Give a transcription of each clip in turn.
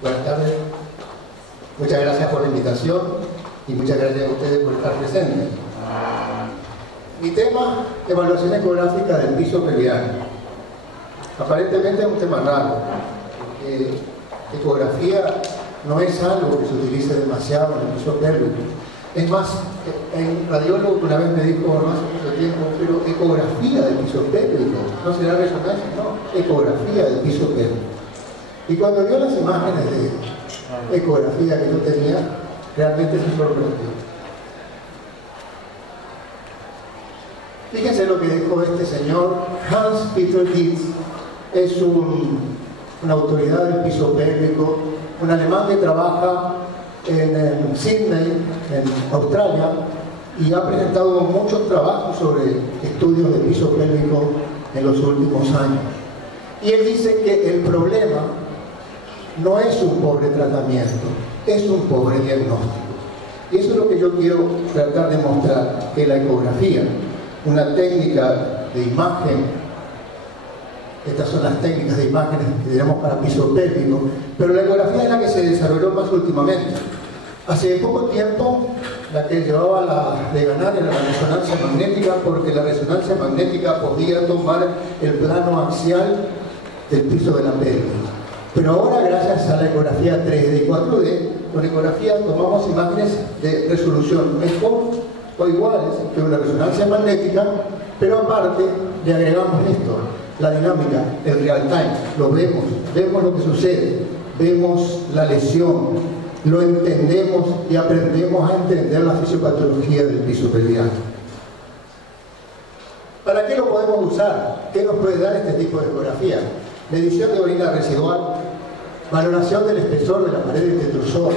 Buenas tardes. Muchas gracias por la invitación y muchas gracias a ustedes por estar presentes. Mi tema, evaluación ecográfica del piso pelviano. Aparentemente es un tema raro, porque ecografía no es algo que se utilice demasiado en el piso pélvico. Es más, un radiólogo una vez me dijo, no hace mucho tiempo, pero ecografía del piso pélvico, no será resonancia, no, ecografía del piso pélvico. Y cuando vio las imágenes de ecografía que yo tenía, realmente se sorprendió. Fíjense lo que dijo este señor, Hans Peter Dietz, es una autoridad del piso pélvico, un alemán que trabaja en Sydney, en Australia, y ha presentado muchos trabajos sobre estudios del piso pélvico en los últimos años. Y él dice que el problema no es un pobre tratamiento, es un pobre diagnóstico. Y eso es lo que yo quiero tratar de mostrar, que la ecografía, una técnica de imagen, estas son las técnicas de imágenes que tenemos para piso pélvico, pero la ecografía es la que se desarrolló más últimamente. Hace poco tiempo, la que llevaba de ganar era la resonancia magnética, porque la resonancia magnética podía tomar el plano axial del piso de la pelvis. Pero ahora, gracias a la ecografía 3D y 4D, con ecografía tomamos imágenes de resolución mejor o iguales que una resonancia magnética, pero aparte le agregamos esto, la dinámica, el real time, lo vemos lo que sucede, vemos la lesión, lo entendemos y aprendemos a entender la fisiopatología del piso pelviano. ¿Para qué lo podemos usar? ¿Qué nos puede dar este tipo de ecografía? Medición de orina residual, valoración del espesor de la pared del detrusor,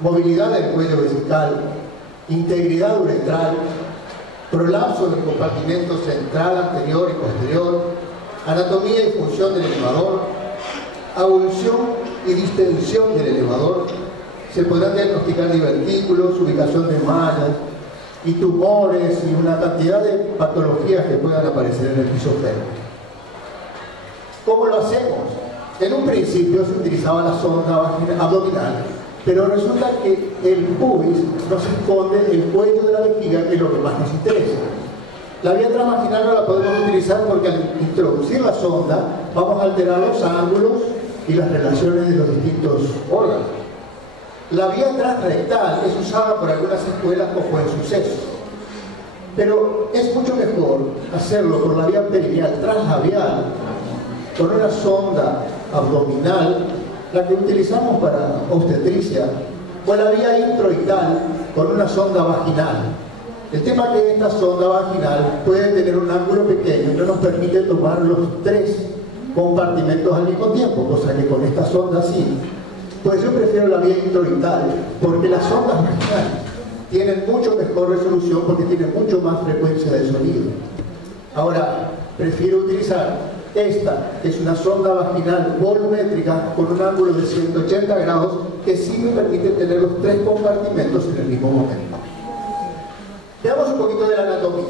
movilidad del cuello vesical, integridad uretral, prolapso del compartimento central, anterior y posterior, anatomía y función del elevador, abulsión y distensión del elevador. Se podrán diagnosticar divertículos, ubicación de mallas y tumores y una cantidad de patologías que puedan aparecer en el piso pélvico. ¿Cómo lo hacemos? En un principio se utilizaba la sonda abdominal, pero resulta que el pubis nos esconde el cuello de la vejiga, que es lo que más nos interesa. La vía transvaginal no la podemos utilizar porque al introducir la sonda vamos a alterar los ángulos y las relaciones de los distintos órganos. La vía transrectal es usada por algunas escuelas como buen suceso, pero es mucho mejor hacerlo por la vía perineal translabial, con una sonda abdominal, la que utilizamos para obstetricia, o la vía introital con una sonda vaginal. El tema es que esta sonda vaginal puede tener un ángulo pequeño, no nos permite tomar los tres compartimentos al mismo tiempo, cosa que con esta sonda sí. Pues yo prefiero la vía introital, porque las sondas vaginales tienen mucho mejor resolución porque tienen mucho más frecuencia de sonido. Ahora, prefiero utilizar esta, que es una sonda vaginal volumétrica con un ángulo de 180 grados, que sí me permite tener los tres compartimentos en el mismo momento. Veamos un poquito de la anatomía.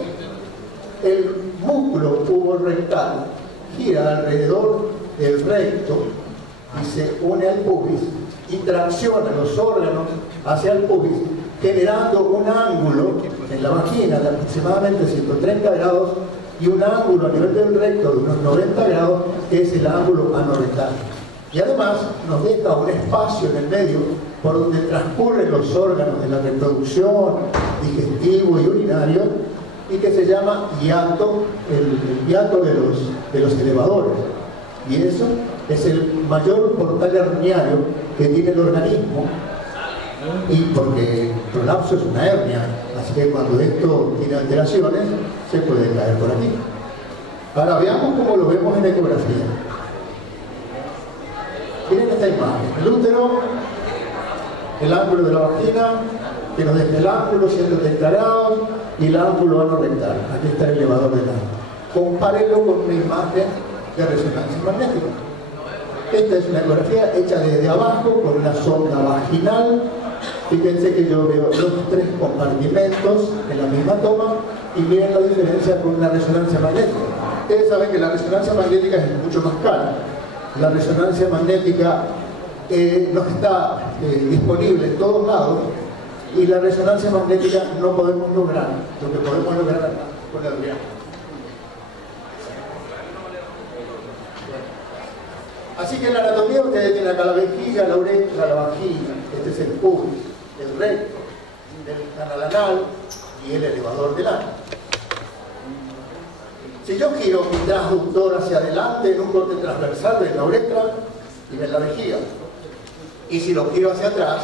El músculo puborectal gira alrededor del recto y se une al pubis y tracciona los órganos hacia el pubis, generando un ángulo en la vagina de aproximadamente 130 grados y un ángulo a nivel del recto de unos 90 grados, que es el ángulo anorrectal. Y además nos deja un espacio en el medio por donde transcurren los órganos de la reproducción, digestivo y urinario, y que se llama hiato, el hiato de los elevadores. Y eso es el mayor portal herniario que tiene el organismo, y porque el prolapso es una hernia, así que cuando esto tiene alteraciones se puede caer por aquí. Ahora veamos cómo lo vemos en ecografía. Miren esta imagen, el útero, el ángulo de la vagina, que nos deja el ángulo 130 grados y el ángulo anorrectal. Aquí está el elevador del ángulo. Compárenlo con una imagen de resonancia magnética. Esta es una ecografía hecha desde abajo con una sonda vaginal. Fíjense que yo veo los tres compartimentos en la misma toma y miren la diferencia con una resonancia magnética. Ustedes saben que la resonancia magnética es mucho más cara. La resonancia magnética no está disponible en todos lados, y la resonancia magnética no podemos lograr lo que podemos lograr acá con el riñón. Así que en la anatomía ustedes tienen acá la vejiga, la uretra, la vagina, este es el pubis, el recto, el canal anal y el elevador del ano. Si yo giro mi transductor hacia adelante en un corte transversal, ven la uretra y ven la vejiga. Y si lo giro hacia atrás,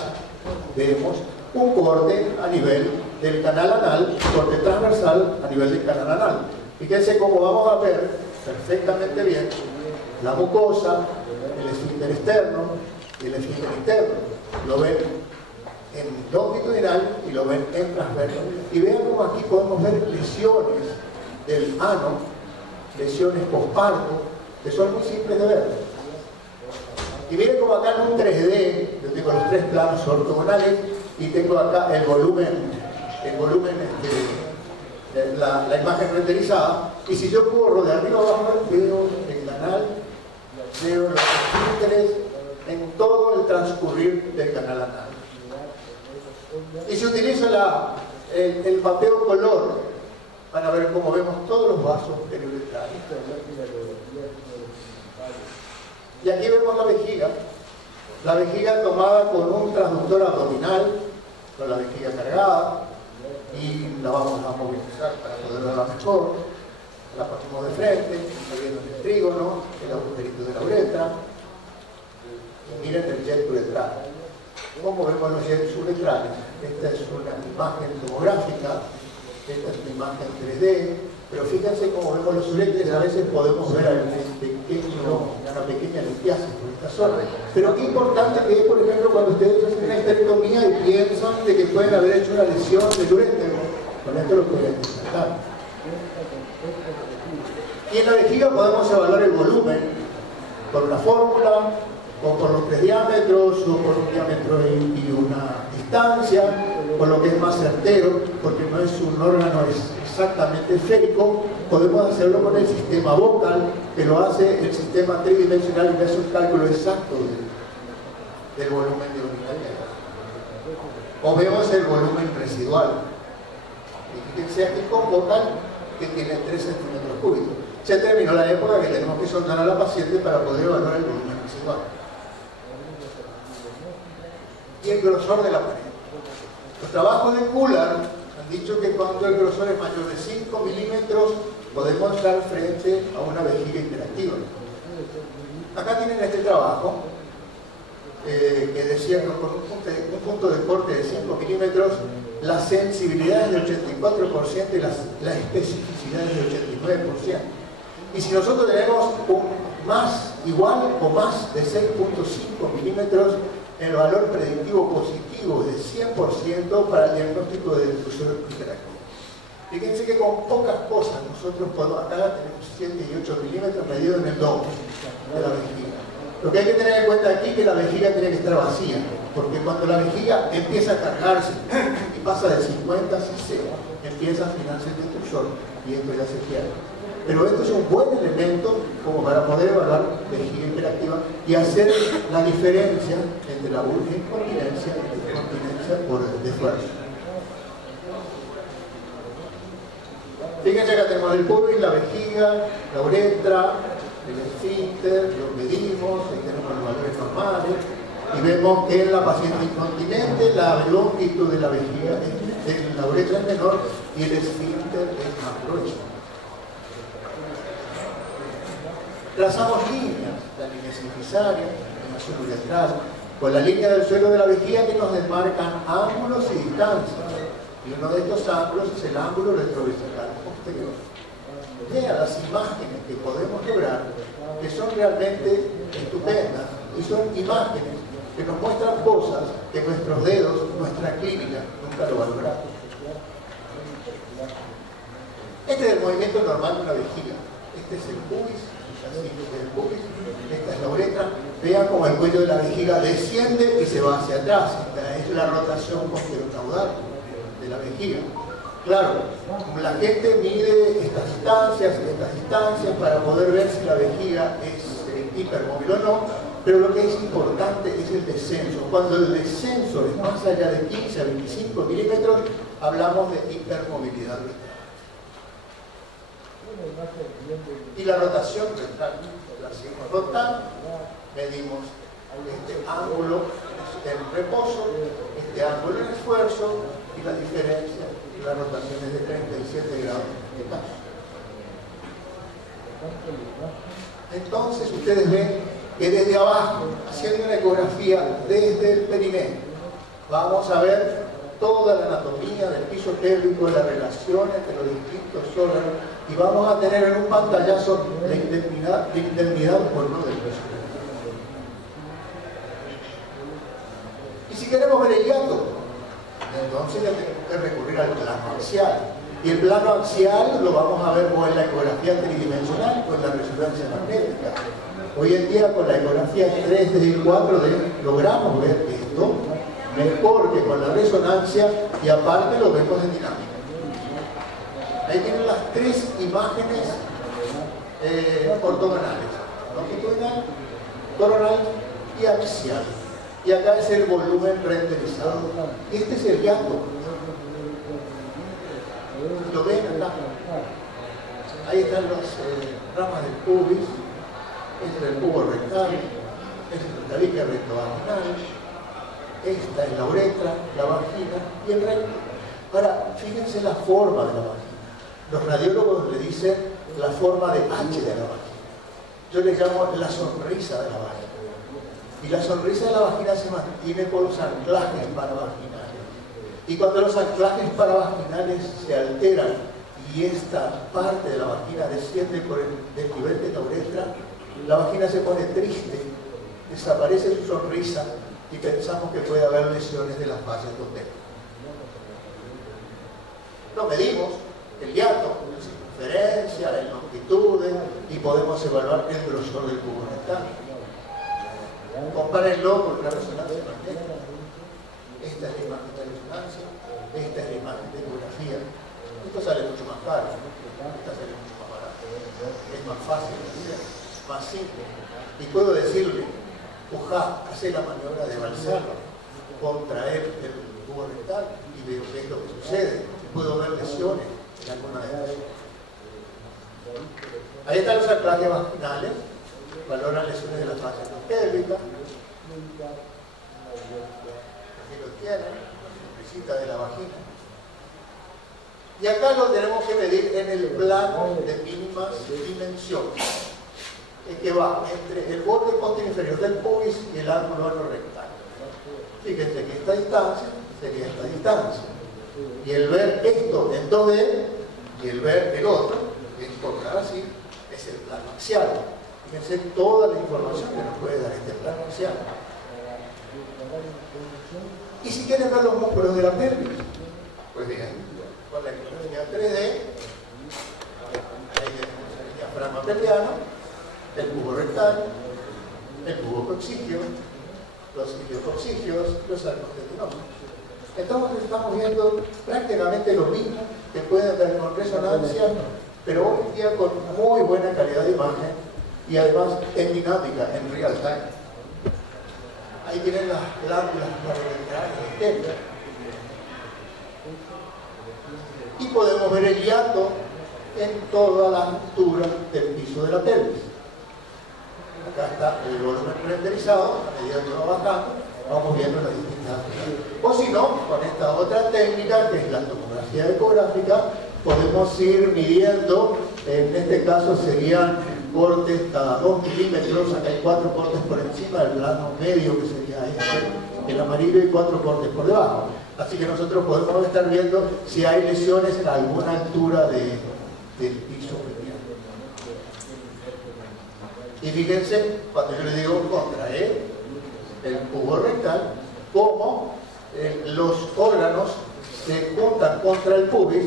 vemos un corte a nivel del canal anal, corte transversal a nivel del canal anal. Fíjense cómo vamos a ver perfectamente bien la mucosa, el esfínter externo y el esfínter interno. Lo ven en longitudinal y lo ven en transverso. Y vean cómo aquí podemos ver lesiones del ano, lesiones posparto, que son muy simples de ver. Y miren como acá en un 3D, yo tengo los tres planos ortogonales y tengo acá el volumen la imagen renderizada, y si yo corro de arriba abajo veo el canal, veo los esfínteres en todo el transcurrir del canal anal. Y se utiliza el mapeo color para ver cómo vemos todos los vasos periuretrales. Y aquí vemos la vejiga tomada con un transductor abdominal, con la vejiga cargada, y la vamos a movilizar para poder verla mejor. La partimos de frente, viendo el trígono, el agujerito de la uretra, y miren el jet uretral. ¿Cómo vemos los jets uretrales? Esta es una imagen tomográfica, esta es una imagen 3D, pero fíjense cómo vemos los uretres, a veces podemos ver una pequeña limpieza por esta zona. Pero qué importante que es, por ejemplo, cuando ustedes hacen una histerectomía y piensan de que pueden haber hecho una lesión del urétero. Con esto lo pueden tratar. Y en la vejiga podemos evaluar el volumen por una fórmula, o por los 3 diámetros, o por un diámetro y una distancia, por lo que es más certero, porque no es un órgano exactamente esférico. Podemos hacerlo con el sistema vocal, que lo hace el sistema tridimensional y me hace un cálculo exacto del volumen de orina. O vemos el volumen residual. Y fíjense aquí con vocal que tiene 3 centímetros cúbicos. Se terminó la época que tenemos que sondar a la paciente para poder evaluar el volumen residual. Y el grosor de la pared. Los trabajos de Kullard han dicho que cuando el grosor es mayor de 5 milímetros podemos estar frente a una vejiga interactiva. Acá tienen este trabajo que decía que con un punto de corte de 5 milímetros la sensibilidad es del 84% y la especificidad es del 89%. Y si nosotros tenemos un más, igual o más de 6.5 milímetros, el valor predictivo positivo es de 100% para el diagnóstico de difusor interactivo. Fíjense que con pocas cosas nosotros podemos, acá tenemos 7 y 8 milímetros medido en el doble de la vejiga. Lo que hay que tener en cuenta aquí es que la vejiga tiene que estar vacía, porque cuando la vejiga empieza a cargarse y pasa de 50 a 60, empieza a afinarse el difusor y esto ya se pierde. Pero esto es un buen elemento como para poder evaluar vejiga interactiva y hacer la diferencia entre la incontinencia y la incontinencia por esfuerzo. Fíjense que tenemos el pubis, la vejiga, la uretra, el esfínter, lo medimos, ahí tenemos los valores normales y vemos que en la paciente incontinente la longitud de la vejiga, de la uretra es menor y el esfínter es más grueso. Trazamos líneas, la línea sinusaria, la línea uretral, con la línea del suelo de la vejiga que nos demarcan ángulos y distancias. Y uno de estos ángulos es el ángulo retrovesical posterior. Vean las imágenes que podemos lograr, que son realmente estupendas, y son imágenes que nos muestran cosas que nuestros dedos, nuestra clínica, nunca lo valoraron. Este es el movimiento normal de una vejiga. Este es el pubis. Esta es la uretra. Vean cómo el cuello de la vejiga desciende y se va hacia atrás. Esta es la rotación posterior-caudal de la vejiga. Claro, la gente mide estas distancias para poder ver si la vejiga es hipermóvil o no, Pero lo que es importante es el descenso. Cuando el descenso es más allá de 15 a 25 milímetros, hablamos de hipermovilidad ventral. Y la rotación ventral, la seguimos rotando, medimos este ángulo en reposo, este ángulo en esfuerzo y la diferencia de la rotación es de 37 grados de caso. Entonces ustedes ven que desde abajo, haciendo una ecografía desde el perineo, vamos a ver toda la anatomía del piso pélvico, la relación entre los distintos órganos, y vamos a tener en un pantallazo la indemnidad por no del peso pélvico. Y si queremos ver el hiato, entonces ya tenemos que recurrir al plano axial. Y el plano axial lo vamos a ver o en la ecografía tridimensional o en la resonancia magnética. Hoy en día con la ecografía 3D y 4D logramos ver esto mejor que con la resonancia y aparte lo vemos en dinámica. Ahí tienen las tres imágenes ortogonales: longitudinal, coronal y axial. Y acá es el volumen renderizado. Y este es el hiato. ¿Lo ven acá? Ahí están las ramas del pubis. Este es el cubo rectal. Este es el tabique rectovaginal. Esta es la uretra, la vagina y el recto. Ahora, fíjense la forma de la vagina. Los radiólogos le dicen la forma de H de la vagina. Yo le llamo la sonrisa de la vagina. Y la sonrisa de la vagina se mantiene por los anclajes paravaginales. Y cuando los anclajes paravaginales se alteran y esta parte de la vagina desciende por el desnivel de la uretra, la vagina se pone triste, desaparece su sonrisa y pensamos que puede haber lesiones de las fases endoteliales. Lo medimos, el hiato, la circunferencia, las longitudes, y podemos evaluar el grosor del cubo rectal. Compárenlo con la resonancia magnética. Esta es la imagen de resonancia, esta es la imagen de ecografía. Esto sale mucho más caro, esta sale mucho más barato. Es más fácil de hacer, más simple. Y puedo decirle, Pujá, hace la maniobra de Valsalva, contraer el cubo rectal y veo qué es lo que sucede. Puedo ver lesiones en la zona de eso. Ahí están los anclajes vaginales, valoran lesiones de la fase pélvica. Aquí lo tienen, visita de la vagina. Y acá lo tenemos que medir en el plano de mínimas dimensiones, que va entre el borde posterior inferior del pubis y el ángulo anorrectal. Fíjense que esta distancia sería esta distancia. Y el ver esto en 2D y el ver el otro, que es por así, es el plano axial. Fíjense toda la información que nos puede dar este plano axial. Y si quieren ver los músculos de la pelvis, pues bien, con la ecografía 3D, ahí tenemos el diafragma pelviano, el cubo rectal, el cubo coxígeo, los iliocoxigios, los arcos tendinosos. Entonces estamos viendo prácticamente lo mismo que pueden ver con resonancia, pero hoy en día con muy buena calidad de imagen y además en dinámica, en real time. Ahí tienen las glándulas parietalales y podemos ver el hiato en toda la altura del piso de la pelvis. Acá está el volumen renderizado, a medida que va bajando, vamos viendo las distintas alturas. O si no, con esta otra técnica, que es la tomografía ecográfica, podemos ir midiendo, en este caso serían cortes cada 2 milímetros, acá hay 4 cortes por encima del plano medio, que sería este, el amarillo, y 4 cortes por debajo. Así que nosotros podemos estar viendo si hay lesiones en alguna altura del piso pelviano. Y fíjense, cuando yo le digo contraer el cubo rectal, cómo los órganos se juntan contra el pubis,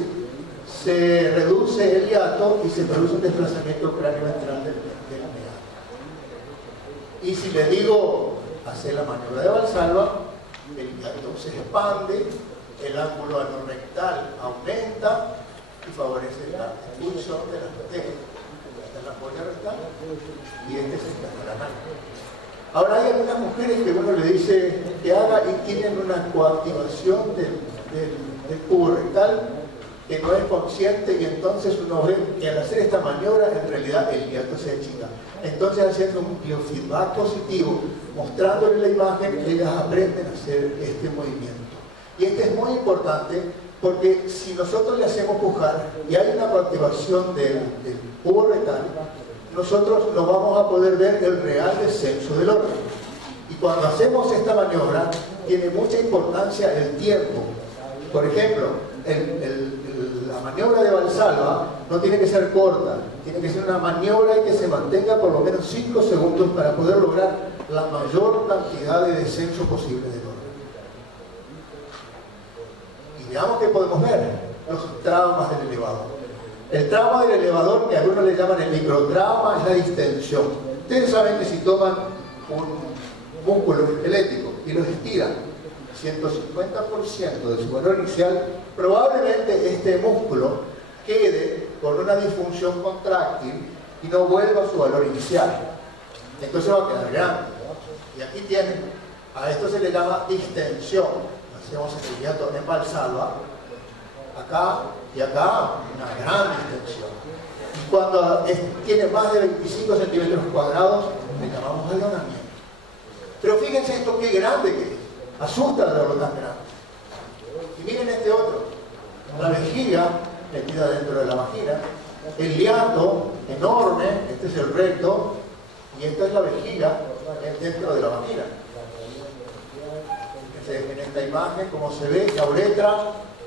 se reduce el hiato y se produce un desplazamiento cráneo-ventral de la meada. Y si le digo hacer la maniobra de Valsalva, el hiato se expande, el ángulo anorrectal aumenta y favorece la expulsión de las bacterias. Esta es la polla rectal y este es el canal anal. Ahora hay algunas mujeres que uno le dice que haga y tienen una coactivación del cubo rectal que no es consciente, y entonces uno ve que al hacer esta maniobra en realidad el hiato se achica. Entonces, haciendo un biofeedback positivo, mostrándole la imagen, ellas aprenden a hacer este movimiento. Y este es muy importante porque si nosotros le hacemos pujar y hay una coactivación del cubo rectal, nosotros no vamos a poder ver el real descenso del órgano. Y cuando hacemos esta maniobra, tiene mucha importancia el tiempo. Por ejemplo, la maniobra de Valsalva no tiene que ser corta, tiene que ser una maniobra que se mantenga por lo menos 5 segundos para poder lograr la mayor cantidad de descenso posible del órgano. Y veamos qué podemos ver, los traumas del elevador. El trauma del elevador, que algunos le llaman el microtrauma, es la distensión. Ustedes saben que si toman un músculo esquelético y lo estiran 150% de su valor inicial, probablemente este músculo quede con una disfunción contráctil y no vuelva a su valor inicial. Entonces va a quedar grande. Y aquí tienen, a esto se le llama distensión. Hacemos el hiato en Valsalva, acá y acá, una gran distensión. Y cuando tiene más de 25 centímetros cuadrados, le llamamos alonamiento. Pero fíjense esto qué grande que es. Asusta de verlo tan grande. Y miren este otro. La vejiga metida dentro de la vagina. El hiato enorme, este es el recto, y esta es la vejiga dentro de la vagina. En esta imagen, como se ve, la uretra,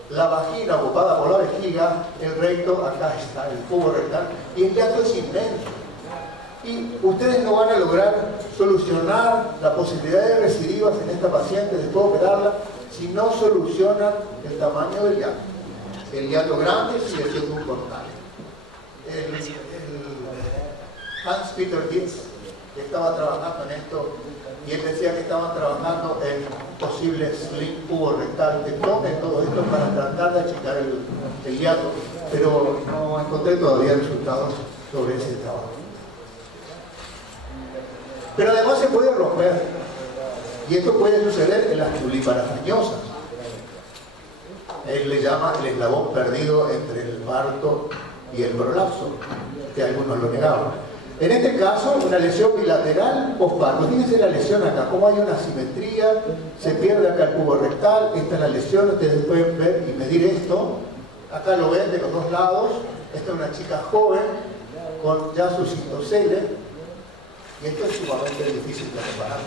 la vagina ocupada por la vejiga, el recto, acá está el cubo rectal, y el hiato es inmenso. Y ustedes no van a lograr solucionar la posibilidad de recidivas en esta paciente después de operarla si no solucionan el tamaño del hiato. El hiato grande sigue siendo un portal. Hans-Peter Gitz, que estaba trabajando en esto, y él decía que estaban trabajando en posibles sling cubo rectal, que tomen todo esto para tratar de achicar el hiato, pero no encontré todavía resultados sobre ese trabajo. Pero además se puede romper, y esto puede suceder en las tuliparas dañosas. Él le llama el eslabón perdido entre el parto y el prolapso, que algunos lo negaban. En este caso, una lesión bilateral postparto. Fíjense la lesión acá, como hay una asimetría, se pierde acá el cubo rectal, esta es la lesión, ustedes pueden ver y medir esto. Acá lo ven de los dos lados. Esta es una chica joven con ya su citocele, y esto es sumamente difícil de reparar.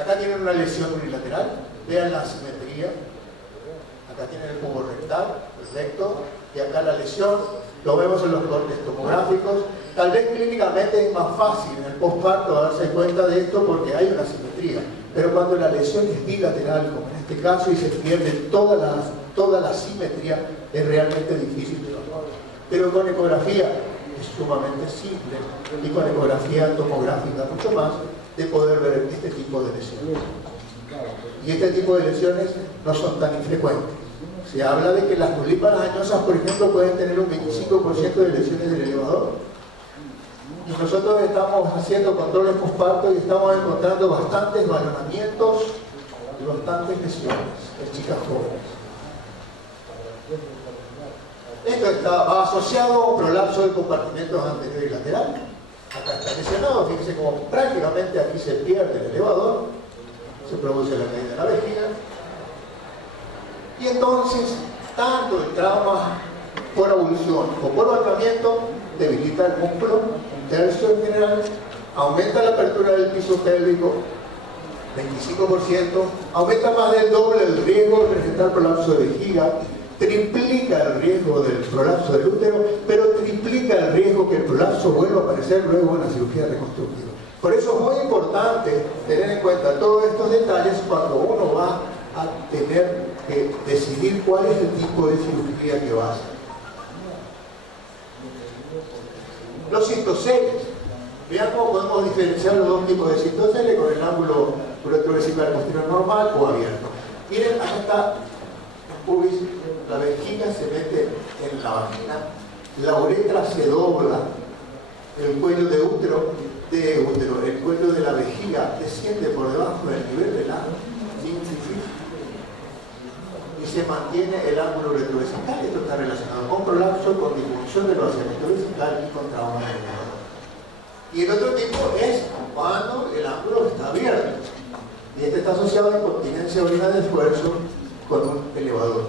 Acá tienen una lesión unilateral, vean la asimetría. Acá tienen el cubo rectal, el recto, y acá la lesión. Lo vemos en los cortes tomográficos. Tal vez clínicamente es más fácil en el posparto darse cuenta de esto porque hay una asimetría. Pero cuando la lesión es bilateral, como en este caso, y se pierde toda la simetría, es realmente difícil de evaluar. Pero con ecografía es sumamente simple, y con ecografía tomográfica mucho más, de poder ver este tipo de lesiones. Y este tipo de lesiones no son tan infrecuentes. Se habla de que las tuliparas dañosas, por ejemplo, pueden tener un 25% de lesiones del elevador. Y nosotros estamos haciendo controles postparto y estamos encontrando bastantes balonamientos y bastantes lesiones de chicas jóvenes. Esto va asociado a un prolapso de compartimentos anterior y lateral. Acá está lesionado, fíjense como prácticamente aquí se pierde el elevador, se produce la caída de la vejiga. Y entonces, tanto el trauma por abulsión o por balonamiento debilita el músculo, un tercio en general, aumenta la apertura del piso pélvico, 25%, aumenta más del doble el riesgo de presentar prolapso de vejiga, triplica el riesgo del prolapso del útero, pero triplica el riesgo que el prolapso vuelva a aparecer luego en la cirugía reconstructiva. Por eso es muy importante tener en cuenta todos estos detalles cuando uno va a tener que decidir cuál es el tipo de cirugía que va a hacer. Los cistoceles. Vean cómo podemos diferenciar los dos tipos de cistoceles con el ángulo uretrovesical posterior normal o abierto. Miren, acá está el pubis, la vejiga se mete en la vagina, la uretra se dobla, el cuello de útero de útero, el cuello de la vejiga desciende por debajo del nivel del ano, y se mantiene el ángulo retrovesical. Esto está relacionado con prolapso, con disminución del vaciamiento vesical y con trauma del elevador. Y el otro tipo es cuando el ángulo está abierto. Y este está asociado a incontinencia urinaria de esfuerzo con un elevador.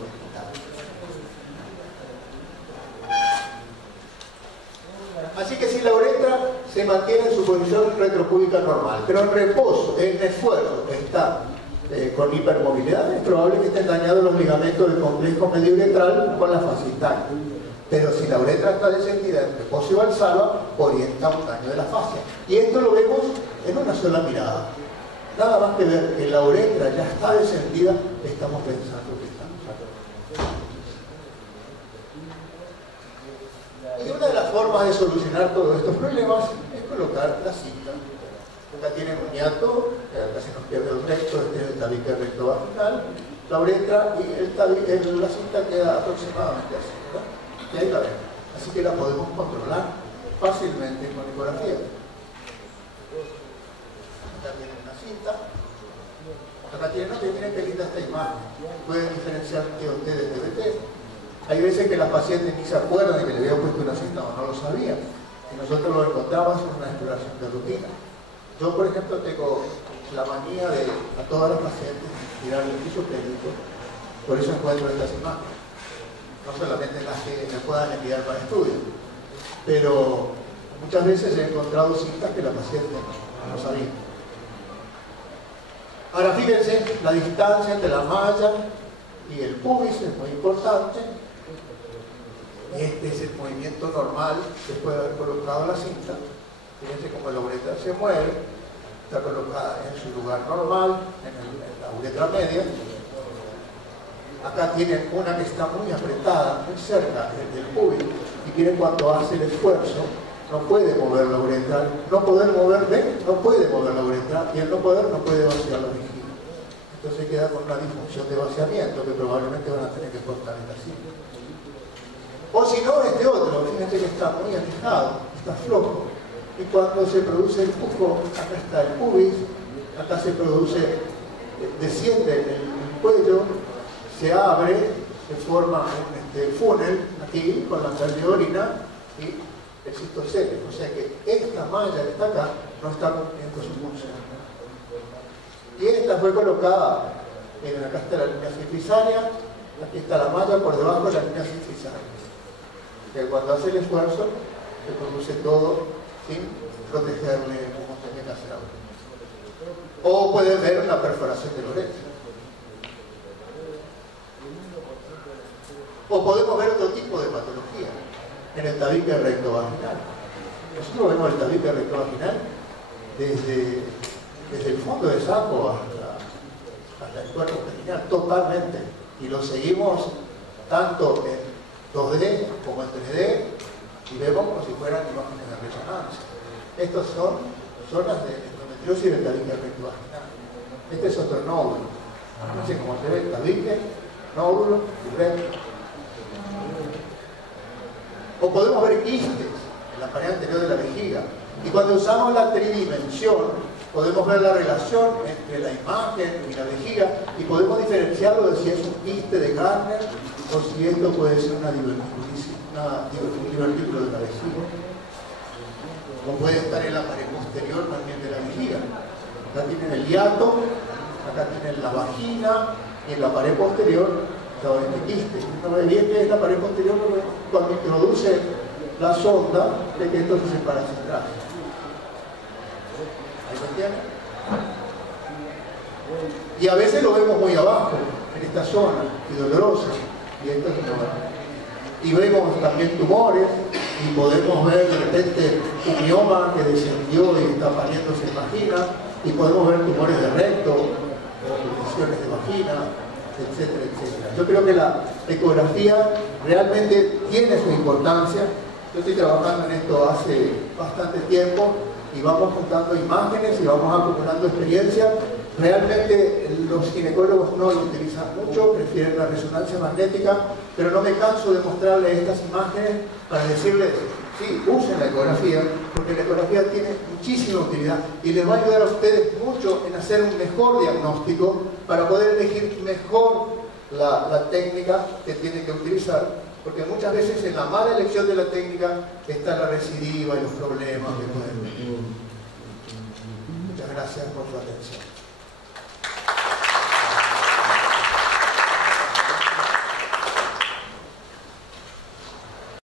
Así que si la uretra se mantiene en su posición retropúbica normal, pero en reposo, en esfuerzo, está con hipermovilidad, es probable que estén dañados los ligamentos del complejo mediouretral con la fascia. Pero si la uretra está descendida en reposo y valsalva, orienta un daño de la fascia. Y esto lo vemos en una sola mirada. Nada más que ver que la uretra ya está descendida, estamos pensando que estamos acá. Y una de las formas de solucionar todos estos problemas es colocar la cinta. Acá tienen un hiato, acá se nos pierde el recto, este es el tabique recto vaginal, la uretra y la cinta queda aproximadamente así, ¿no? Y ahí la ven. Así que la podemos controlar fácilmente con ecografía. Acá tienen una cinta. Acá tienen, no tienen que linda esta imagen. Pueden diferenciar TOT de TBT. Hay veces que las pacientes ni se acuerdan de que le había puesto una cinta o no lo sabían. Y nosotros lo encontramos en una exploración de rutina. Yo, por ejemplo, tengo la manía de a todas las pacientes tirar el piso pélvico. Por eso encuentro estas imágenes. No solamente las que me puedan enviar para estudio, pero muchas veces he encontrado cintas que la paciente no sabía. Ahora fíjense, la distancia entre la malla y el pubis es muy importante. Este es el movimiento normal después de haber colocado la cinta. Fíjense cómo la uretra se mueve, está colocada en su lugar normal, en la uretra media. Acá tienen una que está muy apretada, muy cerca del pubis, y miren cuando hace el esfuerzo, no puede mover la uretra, no puede mover la uretra, y al no poder no puede vaciar la vejiga. Entonces queda con una disfunción de vaciamiento que probablemente van a tener que cortar esta cinta. O si no, este otro, fíjense que está muy alejado, está flojo. Y cuando se produce el pufo, acá está el pubis, acá se produce, desciende el cuello, se abre, se forma un funnel aquí con la sal de orina y el cistocele. O sea que esta malla que está acá no está cumpliendo su función. Y esta fue colocada, miren, acá está la línea cifisaria, aquí está la malla por debajo de la línea cifisaria. Que cuando hace el esfuerzo, se produce todo sin protegerle como tenía que hacer ahora. O pueden ver una perforación de la uretra. O podemos ver otro tipo de patología en el tabique rectovaginal. Nosotros vemos el tabique rectovaginal desde el fondo del saco hasta el cuerpo perineal, totalmente. Y lo seguimos tanto en 2D como en 3D y vemos como si fueran imágenes de resonancia. Estos son zonas de endometriosis del tabique rectovaginal. Este es otro nódulo. Fíjense cómo se ve el tabique, nódulo y recto. O podemos ver quistes en la pared anterior de la vejiga. Y cuando usamos la tridimensión, podemos ver la relación entre la imagen y la vejiga y podemos diferenciarlo de si es un quiste de Gardner o si esto puede ser un divertículo de la vejiga. O puede estar en la pared posterior también de la vejiga. Acá tienen el hiato, acá tienen la vagina y en la pared posterior está este quiste. No ve bien que es la pared posterior cuando introduce la sonda de que esto se separa hacia atrás. ¿Ahí lo entienden? Y a veces lo vemos muy abajo, en esta zona, y dolorosa. Y esto es y vemos también tumores, y podemos ver de repente un mioma que descendió y está pariéndose en vagina, y podemos ver tumores de recto, o lesiones de vagina, etcétera, etcétera. Yo creo que la ecografía realmente tiene su importancia. Yo estoy trabajando en esto hace bastante tiempo y vamos juntando imágenes y vamos acumulando experiencia. Realmente los ginecólogos no lo utilizan mucho, prefieren la resonancia magnética, pero no me canso de mostrarles estas imágenes para decirles sí, usen la ecografía, porque la ecografía tiene muchísima utilidad y les va a ayudar a ustedes mucho en hacer un mejor diagnóstico para poder elegir mejor la técnica que tienen que utilizar, porque muchas veces en la mala elección de la técnica está la recidiva y los problemas que pueden venir. Muchas gracias por su atención.